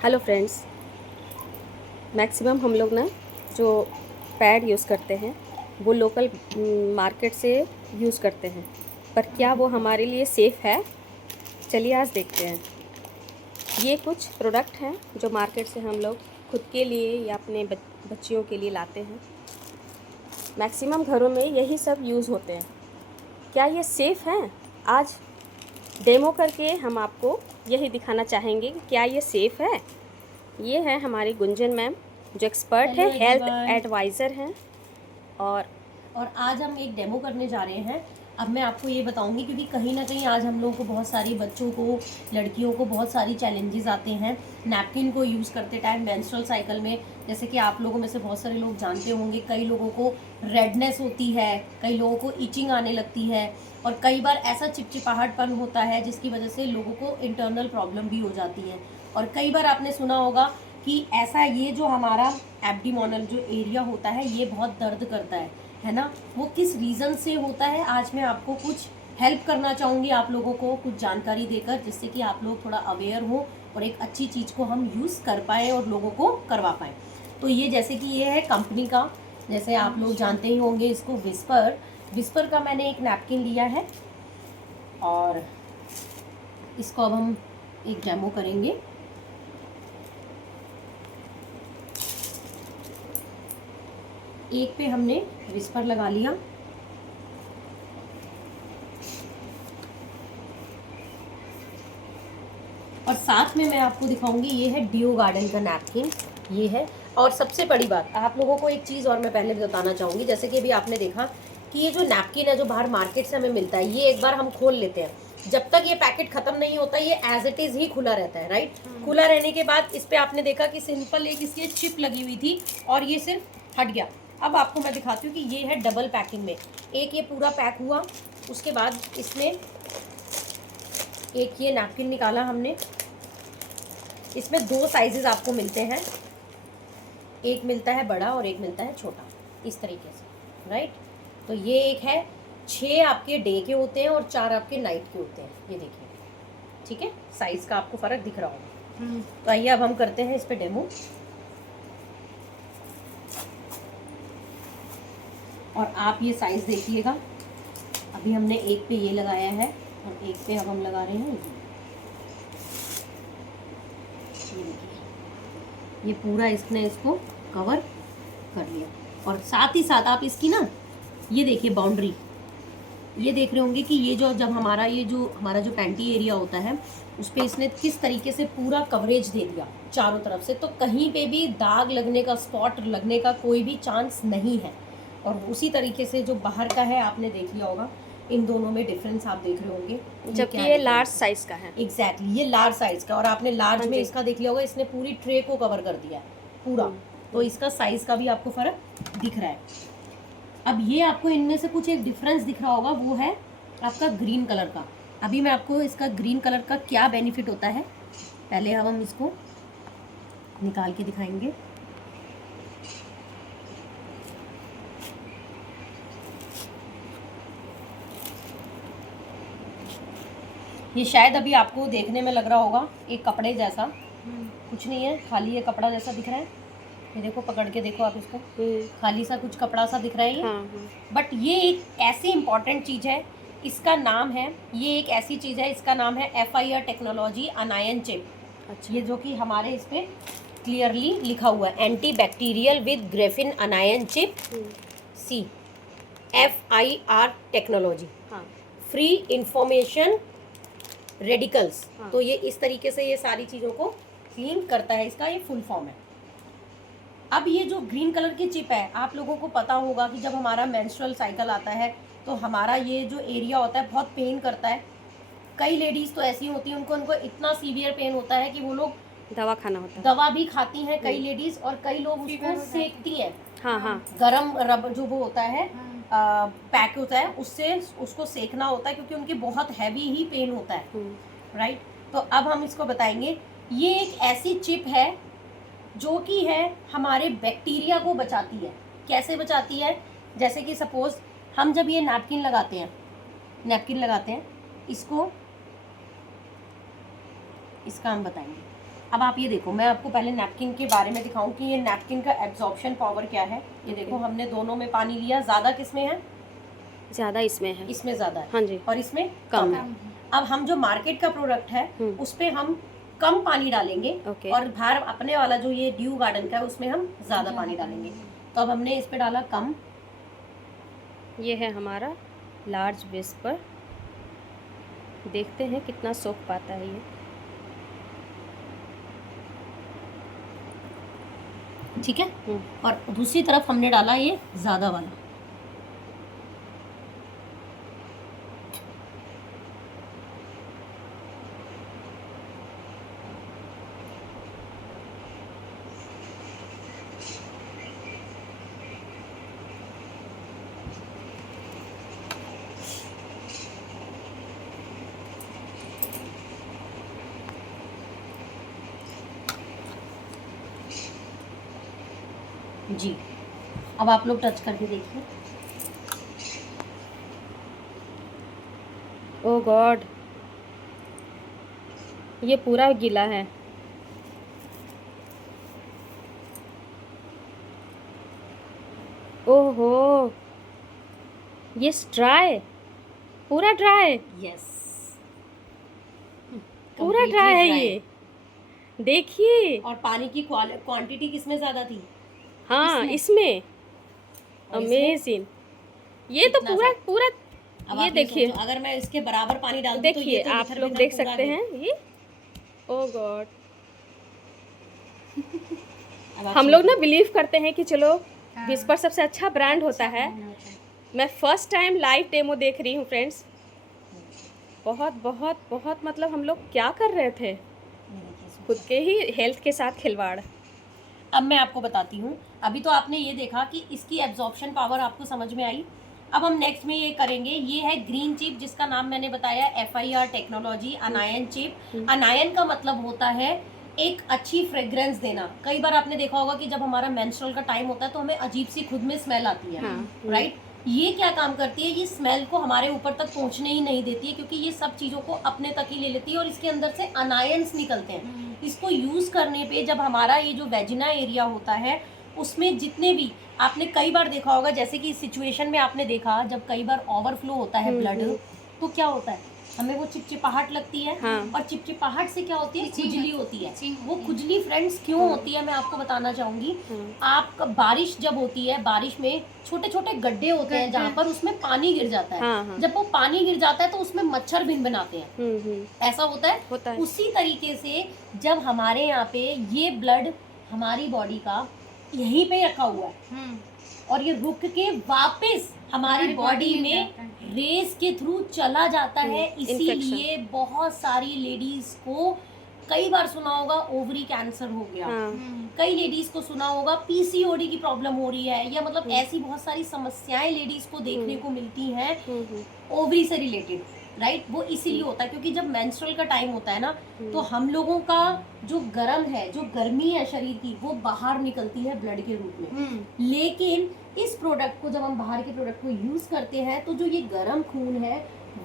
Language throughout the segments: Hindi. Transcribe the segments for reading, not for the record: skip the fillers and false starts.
Hello friends. मैक्सिमम हम लोग ना जो पैड यूज़ करते हैं वो लोकल मार्केट से यूज़ करते हैं, पर क्या वो हमारे लिए सेफ़ है? चलिए आज देखते हैं। ये कुछ प्रोडक्ट हैं जो मार्केट से हम लोग खुद के लिए या अपने बच्चियों के लिए लाते हैं। मैक्सिमम घरों में यही सब यूज़ होते हैं। क्या ये सेफ़ हैं? आज डेमो करके हम आपको यही दिखाना चाहेंगे कि क्या ये सेफ़ है। ये है हमारी गुंजन मैम जो एक्सपर्ट है, हेलो हेल्थ एवरीवन। एडवाइज़र हैं। और आज हम एक डेमो करने जा रहे हैं। अब मैं आपको ये बताऊंगी क्योंकि कहीं ना कहीं आज हम लोगों को बहुत सारी बच्चों को, लड़कियों को बहुत सारी चैलेंजेस आते हैं नैपकिन को यूज़ करते टाइम मेंस्ट्रुअल साइकिल में। जैसे कि आप लोगों में से बहुत सारे लोग जानते होंगे, कई लोगों को रेडनेस होती है, कई लोगों को इचिंग आने लगती है और कई बार ऐसा चिपचिपाहटपन होता है जिसकी वजह से लोगों को इंटरनल प्रॉब्लम भी हो जाती है। और कई बार आपने सुना होगा कि ऐसा ये जो हमारा एब्डोमिनल जो एरिया होता है ये बहुत दर्द करता है ना। वो किस रीज़न से होता है, आज मैं आपको कुछ हेल्प करना चाहूँगी, आप लोगों को कुछ जानकारी देकर, जिससे कि आप लोग थोड़ा अवेयर हो और एक अच्छी चीज़ को हम यूज़ कर पाएँ और लोगों को करवा पाएँ। तो ये जैसे कि ये है कंपनी का, जैसे आप लोग जानते ही होंगे इसको, विस्पर का मैंने एक नैपकिन लिया है और इसको अब हम एक डेमो करेंगे। एक पे हमने विस्पर लगा लिया और साथ में मैं आपको दिखाऊंगी, ये है डियो गार्डन का नैपकिन, ये है। और सबसे बड़ी बात, आप लोगों को एक चीज़ और मैं पहले भी बताना चाहूँगी, जैसे कि अभी आपने देखा कि ये जो नैपकिन है जो बाहर मार्केट से हमें मिलता है, ये एक बार हम खोल लेते हैं, जब तक ये पैकेट ख़त्म नहीं होता ये एज इट इज़ ही खुला रहता है, राइट। खुला रहने के बाद इस पर आपने देखा कि सिंपल एक इसकी चिप लगी हुई थी और ये सिर्फ हट गया। अब आपको मैं दिखाती हूँ कि ये है डबल पैकिंग में, एक ये पूरा पैक हुआ, उसके बाद इसमें एक ये नैपकिन निकाला हमने। इसमें दो साइजेस आपको मिलते हैं, एक मिलता है बड़ा और एक मिलता है छोटा, इस तरीके से, राइट। तो ये एक है, 6 आपके डे के होते हैं और 4 आपके नाइट के होते हैं, ये देखिए, ठीक है। साइज का आपको फ़र्क दिख रहा होगा। तो आइए अब हम करते हैं इस पे डेमो। और आप ये साइज़ देखिएगा, अभी हमने एक पे ये लगाया है और एक पे अब हम लगा रहे हैं ये देखिए, ये पूरा इसने इसको कवर कर लिया। और साथ ही साथ आप इसकी ना, ये देखिए बाउंड्री, ये देख रहे होंगे कि ये जो जब हमारा जो पैंटी एरिया होता है उस पर इसने किस तरीके से पूरा कवरेज दे दिया चारों तरफ से, तो कहीं पे भी दाग लगने का, स्पॉट लगने का कोई भी चांस नहीं है। और उसी तरीके से जो बाहर का है आपने देख लिया होगा, इन दोनों में डिफरेंस आप देख रहे होंगे, जबकि ये लार्ज साइज़ का है। एग्जैक्टली ये लार्ज साइज का, और आपने लार्ज हाँ में जी। इसका देख लिया होगा, इसने पूरी ट्रे को कवर कर दिया है पूरा। तो इसका साइज का भी आपको फर्क दिख रहा है। अब ये आपको इनमें से कुछ एक डिफरेंस दिख रहा होगा, वो है आपका ग्रीन कलर का। अभी मैं आपको इसका ग्रीन कलर का क्या बेनिफिट होता है, पहले हम इसको निकाल के दिखाएंगे। ये शायद अभी आपको देखने में लग रहा होगा एक कपड़े जैसा, कुछ नहीं है, खाली ये कपड़ा जैसा दिख रहा है। ये देखो, पकड़ के देखो आप इसको, खाली सा कुछ कपड़ा सा दिख रहा है ये। बट ये एक ऐसी इंपॉर्टेंट चीज़ है, इसका नाम है, ये एक ऐसी चीज़ है, इसका नाम है FIR टेक्नोलॉजी अनायन चिप। अच्छा। ये जो कि हमारे इस पर क्लियरली लिखा हुआ है, anti bacterial with graphene anion chip, C FIR technology, free information radicals. तो ये इस तरीके से ये सारी चीज़ों को क्लीन करता है, इसका ये फुल फॉर्म है। अब ये जो ग्रीन कलर की चिप है, आप लोगों को पता होगा कि जब हमारा मेंस्ट्रुअल साइकिल आता है तो हमारा ये जो एरिया होता है बहुत पेन करता है। कई लेडीज़ तो ऐसी होती हैं, उनको इतना सीवियर पेन होता है कि वो लोग दवा खाना होता है, दवा भी खाती हैं कई लेडीज़, और कई लोग उसको सेकती हैं। हाँ, गरम रबर जो वो होता है, पैक होता है, उससे उसको सेकना होता है क्योंकि उनकी बहुत हैवी ही पेन होता है, राइट। तो अब हम इसको बताएंगे, ये एक ऐसी चिप है जो कि है हमारे बैक्टीरिया को बचाती है। कैसे बचाती है? जैसे कि सपोज हम जब ये नैपकिन लगाते हैं, इसको, इसका हम बताएंगे। अब आप ये देखो, मैं आपको पहले नैपकिन के बारे में दिखाऊं कि ये नैपकिन का एब्जॉर्प्शन पावर क्या है। ये देखो, हमने दोनों में पानी लिया, ज़्यादा किस में है? ज़्यादा इसमें है। इसमें ज़्यादा है। हाँ जी। और इसमें कम कम है। अब हम जो मार्केट का प्रोडक्ट है उस पे हम कम पानी डालेंगे, ओके। और बाहर अपने वाला जो ये ड्यू गार्डन का है उसमें हम ज़्यादा पानी डालेंगे। तो अब हमने इस पे डाला कम। ये है हमारा लार्ज विस्पर, देखते हैं कितना सोख पाता है ये। ठीक है। और दूसरी तरफ हमने डाला ये ज़्यादा वाला। जी, अब आप लोग टच करके देखिए। ओह गॉड, ये पूरा गीला है। ओहो, ये ड्राई, पूरा ड्राई, यस, पूरा ड्राई है ये, देखिए। और पानी की क्वांटिटी किसमें ज़्यादा थी? हाँ, इसमें अमेजिंग। ये तो पूरा पूरा, ये देखिए, अगर मैं इसके बराबर पानी डाल दूं तो देखिए ये तो आप लोग देख सकते हैं ये। ओह गॉड, हम लोग ना बिलीव करते हैं कि चलो विस्पर सबसे अच्छा ब्रांड होता है। मैं फर्स्ट टाइम लाइव डेमो देख रही हूँ फ्रेंड्स। बहुत बहुत बहुत, मतलब हम लोग क्या कर रहे थे, खुद के ही हेल्थ के साथ खिलवाड़। अब मैं आपको बताती हूँ। अभी तो आपने ये देखा कि इसकी एब्जॉर्प्शन पावर आपको समझ में आई। अब हम नेक्स्ट में ये करेंगे, ये है ग्रीन चिप, जिसका नाम मैंने बताया FIR टेक्नोलॉजी अनायन चिप। अनायन का मतलब होता है एक अच्छी फ्रेग्रेंस देना। कई बार आपने देखा होगा कि जब हमारा मेंस्ट्रुअल का टाइम होता है तो हमें अजीब सी खुद में स्मेल आती है, राइट। ये क्या काम करती है, ये स्मेल को हमारे ऊपर तक पहुंचने ही नहीं देती है, क्योंकि ये सब चीज़ों को अपने तक ही ले लेती है और इसके अंदर से अनायंस निकलते हैं। इसको यूज़ करने पे जब हमारा ये जो वेजिना एरिया होता है उसमें जितने भी, आपने कई बार देखा होगा, जैसे कि इस सिचुएशन में आपने देखा जब कई बार ओवरफ्लो होता है ब्लड, तो क्या होता है, हमें वो चिपचिपाहट लगती है। और चिपचिपाहट से क्या होती है, खुजली होती है। वो खुजली फ्रेंड्स क्यों होती है मैं आपको बताना चाहूंगी। आप बारिश जब होती है, बारिश में छोटे छोटे गड्ढे होते हैं जहाँ पर उसमें पानी गिर जाता है। जब वो पानी गिर जाता है तो उसमें मच्छर भिन बनाते हैं, ऐसा होता है। उसी तरीके से जब हमारे यहाँ पे ये ब्लड हमारी बॉडी का यहीं पे रखा हुआ है और ये रुक के वापस हमारी बॉडी में रेस के थ्रू चला जाता है, इसीलिए बहुत सारी लेडीज को, कई बार सुना होगा ओवरी कैंसर हो गया, कई लेडीज को सुना होगा PCOD की प्रॉब्लम हो रही है, या मतलब ऐसी बहुत सारी समस्याएं लेडीज को देखने को मिलती हैं ओवरी से रिलेटेड, राइट। वो इसीलिए होता है क्योंकि जब मेंस्ट्रुअल का टाइम होता है ना, तो हम लोगों का जो गर्म है, जो गर्मी है शरीर की, वो बाहर निकलती है ब्लड के रूप में। लेकिन इस प्रोडक्ट को जब हम बाहर के प्रोडक्ट को यूज करते हैं तो जो ये गर्म खून है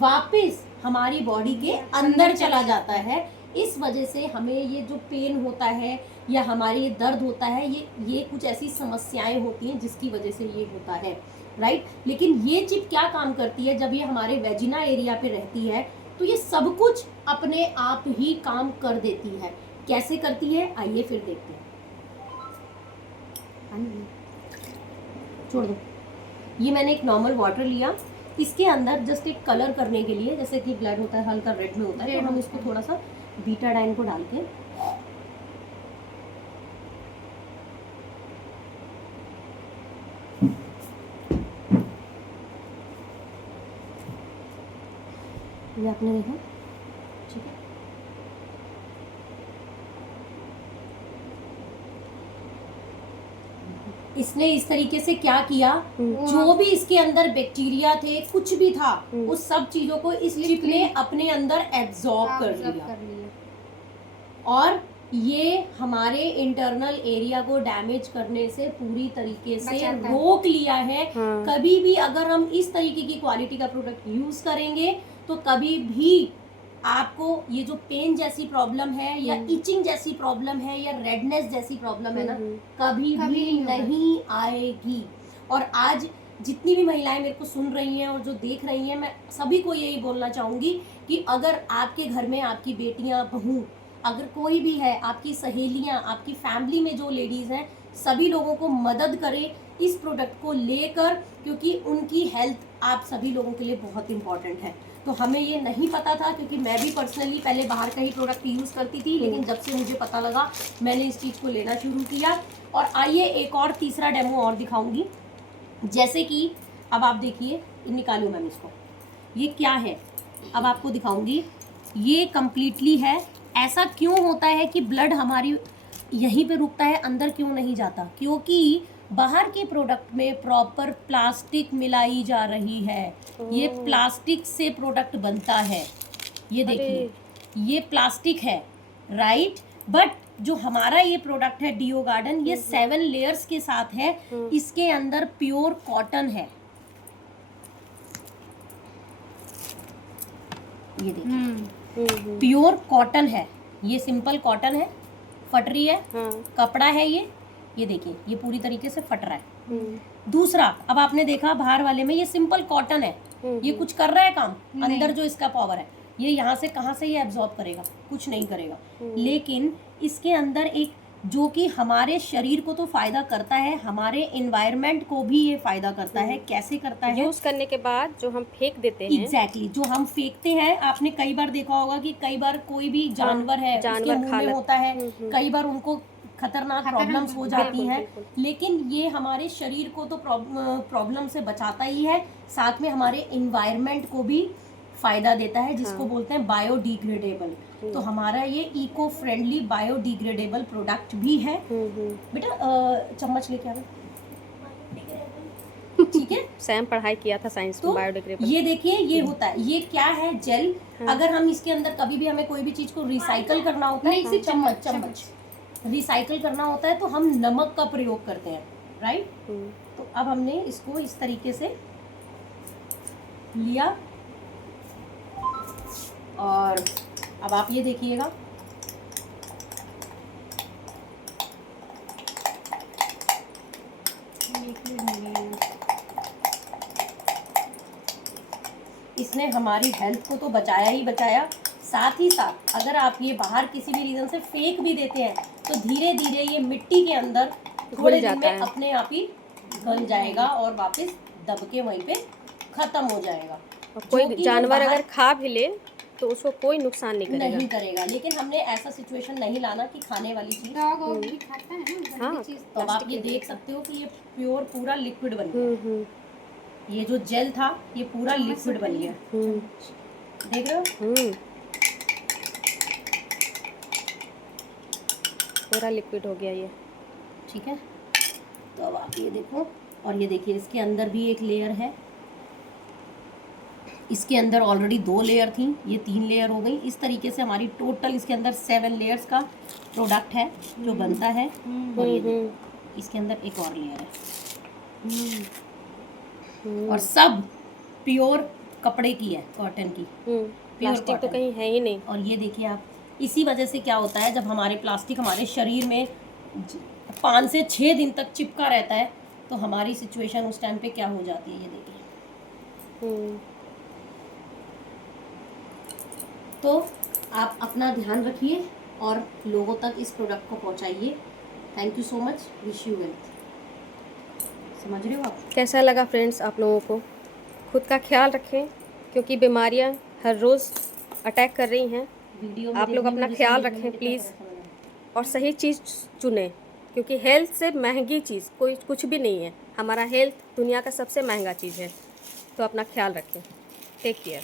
वापस हमारी बॉडी के अंदर चला जाता है। इस वजह से हमें ये जो पेन होता है या हमारे ये दर्द होता है, ये कुछ ऐसी समस्याएं होती हैं जिसकी वजह से ये होता है, राइट। लेकिन ये चिप क्या काम करती है, जब ये हमारे वेजिना एरिया पे रहती है तो ये सब कुछ अपने आप ही काम कर देती है। कैसे करती है, आइए फिर देखते हैं। छोड़ दो। ये मैंने एक नॉर्मल वाटर लिया, इसके अंदर जस्ट एक कलर करने के लिए, जैसे कि ब्लड होता है हल्का रेड में होता है, तो हम इसको थोड़ा सा बीटाडाइन को डाल के ये आपने देखा, ठीक है। इसने इस तरीके से क्या किया, जो भी इसके अंदर बैक्टीरिया थे, कुछ भी था, उस सब चीजों को इस चिप ने अपने अंदर एब्जॉर्ब कर लिया और ये हमारे इंटरनल एरिया को डैमेज करने से पूरी तरीके से रोक लिया है। कभी भी अगर हम इस तरीके की क्वालिटी का प्रोडक्ट यूज करेंगे तो कभी भी आपको ये जो पेन जैसी प्रॉब्लम है या इचिंग जैसी प्रॉब्लम है या रेडनेस जैसी प्रॉब्लम है ना, कभी भी नहीं आएगी। और आज जितनी भी महिलाएं मेरे को सुन रही हैं और जो देख रही हैं, मैं सभी को यही बोलना चाहूँगी कि अगर आपके घर में आपकी बेटियां, बहू, अगर कोई भी है, आपकी सहेलियां, आपकी फैमिली में जो लेडीज़ हैं, सभी लोगों को मदद करें इस प्रोडक्ट को लेकर, क्योंकि उनकी हेल्थ आप सभी लोगों के लिए बहुत इंपॉर्टेंट है। तो हमें ये नहीं पता था, क्योंकि मैं भी पर्सनली पहले बाहर का ही प्रोडक्ट यूज़ करती थी, लेकिन जब से मुझे पता लगा मैंने इस चीज़ को लेना शुरू किया। और आइए एक और तीसरा डेमो और दिखाऊंगी। जैसे कि अब आप देखिए, निकालूँ मैम इसको, ये क्या है अब आपको दिखाऊंगी। ये कम्प्लीटली है। ऐसा क्यों होता है कि ब्लड हमारी यहीं पे रुकता है, अंदर क्यों नहीं जाता? क्योंकि बाहर के प्रोडक्ट में प्रॉपर प्लास्टिक मिलाई जा रही है। ये प्लास्टिक से प्रोडक्ट बनता है। ये देखिए, ये प्लास्टिक है, राइट। बट जो हमारा ये प्रोडक्ट है डीओ गार्डन, ये 7 लेयर्स के साथ है। इसके अंदर प्योर कॉटन है। ये देखिए, प्योर कॉटन है। ये सिंपल कॉटन है, फट रही है, कपड़ा है ये देखिए, ये पूरी तरीके से फट रहा है। दूसरा, अब आपने देखा बाहर वाले में ये सिंपल कॉटन है, ये कुछ कर रहा है काम? अंदर जो इसका पावर है, ये यहाँ से कहाँ से ये एब्जॉर्ब करेगा? कुछ नहीं करेगा। लेकिन इसके अंदर एक जो कि हमारे शरीर को तो फायदा करता है, हमारे एनवायरनमेंट को भी ये फायदा करता है। कैसे करता है? यूज करने के बाद जो हम फेंक देते हैं, एग्जैक्टली, जो हम फेंकते हैं, आपने कई बार देखा होगा कि कई बार कोई भी जानवर है, उसके मुंह में होता है, कई बार उनको खतरनाक प्रॉब्लम्स हो जाती हैं। लेकिन ये हमारे शरीर को तो प्रॉब्लम से बचाता ही है, साथ में हमारे एनवायरनमेंट को भी फायदा देता है, जिसको बोलते हैं बायोडिग्रेडेबल। तो हमारा ये इको फ्रेंडली बायोडिग्रेडेबल प्रोडक्ट भी है। बेटा चम्मच लेके आ, ठीक है। सैम पढ़ाई किया था साइंस में, बायोडिग्रेडेबल। ये देखिए, ये होता है, ये क्या है? जेल। अगर हम इसके अंदर कभी भी हमें कोई भी चीज को रिसाइकल करना होता है, चम्मच रिसाइकल करना होता है, तो हम नमक का प्रयोग करते हैं, राइट। तो अब हमने इसको इस तरीके से लिया, और अब आप ये देखिएगा, इसने हमारी हेल्थ को तो बचाया ही बचाया, साथ ही साथ अगर आप ये बाहर किसी भी रीज़न से फेंक भी देते हैं, तो धीरे धीरे ये मिट्टी के अंदर थोड़े दिन में अपने आप ही गल जाएगा और वापस दब के वहीं पे ख़त्म हो जाएगा। कोई जानवर अगर खा भी ले तो उसको कोई नुकसान नहीं करेगा। लेकिन हमने ऐसा सिचुएशन नहीं लाना कि खाने वाली चीज़, हाँ, तो अब आप ये देख सकते हो कि ये प्योर पूरा लिक्विड बन गया। ये जो जेल था ये पूरा लिक्विड बन गया, देख रहे हो? पूरा लिक्विड हो गया ये, ठीक है। तो अब आप ये देखो, और ये देखिए इसके अंदर भी एक लेयर है। इसके अंदर ऑलरेडी 2 लेयर थी, ये 3 लेयर हो गई। इस तरीके से हमारी टोटल इसके अंदर 7 लेयर्स का प्रोडक्ट है जो बनता है। और ये देखो, इसके अंदर एक और लेयर है, और सब प्योर कपड़े की है, कॉटन की। प्लास्टिक तो कहीं है ही नहीं। और ये देखिए आप, इसी वजह से क्या होता है, जब हमारे प्लास्टिक हमारे शरीर में 5 से 6 दिन तक चिपका रहता है, तो हमारी सिचुएशन उस टाइम पे क्या हो जाती है, ये देखिए। तो आप अपना ध्यान रखिए और लोगों तक इस प्रोडक्ट को पहुंचाइए। Thank you so much, wish you wealth. समझ रहे हो आप? कैसा लगा फ्रेंड्स आप लोगों को? खुद का ख्याल रखें, क्योंकि बीमारियां हर रोज़ अटैक कर रही हैं। आप लोग अपना ख्याल रखें प्लीज़, और सही चीज़ चुनें, क्योंकि हेल्थ से महंगी चीज़ कोई कुछ भी नहीं है। हमारा हेल्थ दुनिया का सबसे महंगा चीज़ है। तो अपना ख्याल रखें। Take care.